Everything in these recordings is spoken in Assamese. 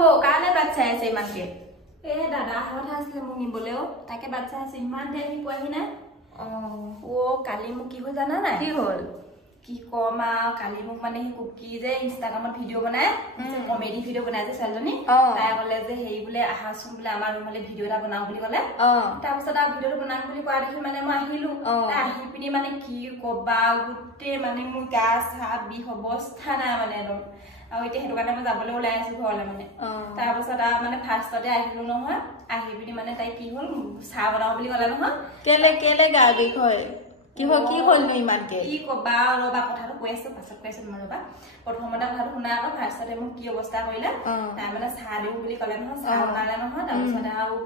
হব কালে বাচ্চা আছে ইমানকে এ দাদা কথা আছিল মোক নিবলেও তাকে বাচ্চা আছে ইমান দেৰি পোৱাহি নাই ও কালি মোক কি হ'ল জানা নাই কি হ'ল কি কম কালি মোক মানে কুকি যে ইনষ্টাগ্ৰামত ভিডিঅ' বনাই কমেডি ভিডিঅ' বনাই যে ছোৱালীজনী তাই ক'লে যে হেৰি বোলে আহাচোন বোলে আমাৰ ৰুমলৈ ভিডিঅ' এটা বনাও বুলি ক'লে তাৰপিছত আৰু ভিডিঅ'টো বনাম বুলি কোৱা দেখি মানে মই আহিলো আহি পিনি মানে কি কবা গোটেই মানে মোৰ গা চা বিষ অৱস্থা নাই মানে একদম আৰু এতিয়া সেইটো কাৰণে মই যাবলৈ ওলাই আছো ঘৰলৈ মানে তাৰপিছত আৰু মানে ফাৰ্ষ্টতে আহিলো নহয় আহি পিনি মানে তাই কি হ'ল চাহ বনাও বুলি ক'লে নহয় কেলে গা বিষ হয় কি হ'ল নো ইমানকে কি কবা ৰবা কথাটো কৈ আছো পাছত কৈ আছো ৰবা প্ৰথমতে কথাটো শুনা আকৌ ফাৰ্ষ্টতে মোক কি অৱস্থা কৰিলে তাই মানে চাহ দিওঁ বুলি ক'লে নহয় চাহ বনালে নহয় তাৰপিছত আৰু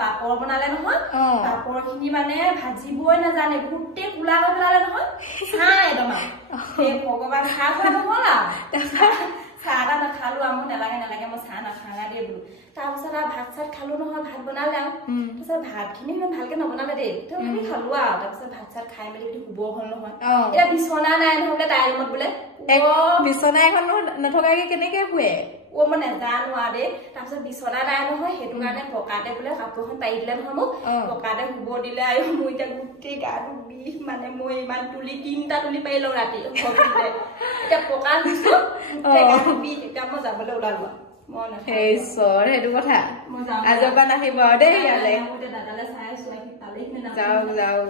পাপৰ বনালে নহয় পাপৰ খিনি মানে ভাজিবই নাজানে গোটেই কোলা হৈ পেলালে নহয় চাহ একদম সেই ভগৱান চাহ খোৱা নহ'ল আৰু চাহ এটা নাখালো আৰু মোৰ নালাগে মই চাহ নাখালা দেই বোলো তাৰপিছত আৰু ভাত চাত খালো নহয় ভাত বনালে আৰু তাৰপিছত ভাতখিনি ইমান ভালকে নবনালে দেই তথাপি খালো আৰু তাৰপিছত ভাত চাত খাই মেলি বুলি শুব হ'ল নহয় এতিয়া বিচনা নাই নহ'লে তাইৰ ৰুমত বোলে বিচনা এখন নথকাকে কেনেকে শুৱে মই নেজানো আৰু দেই তাৰপিছত বিচনা নাই নহয় সেইটো কাৰণে পকাতে বোলে কাপোৰখন পাৰি দিলে নহয় মোক পকাতে শুব দিলে আৰু মোৰ এতিয়া গোটেই গাটো বিষ মানে মই ইমান তুলি 3টা তুলি পাৰিলো ৰাতি এতিয়া পকা দিছো গোটেই গাটো বিষ এতিয়া মই যাবলৈ ওলালো সেইটো কথা আজবা নাহিব আৰু দেই ইয়ালে দাদালে চাই আছো যাওক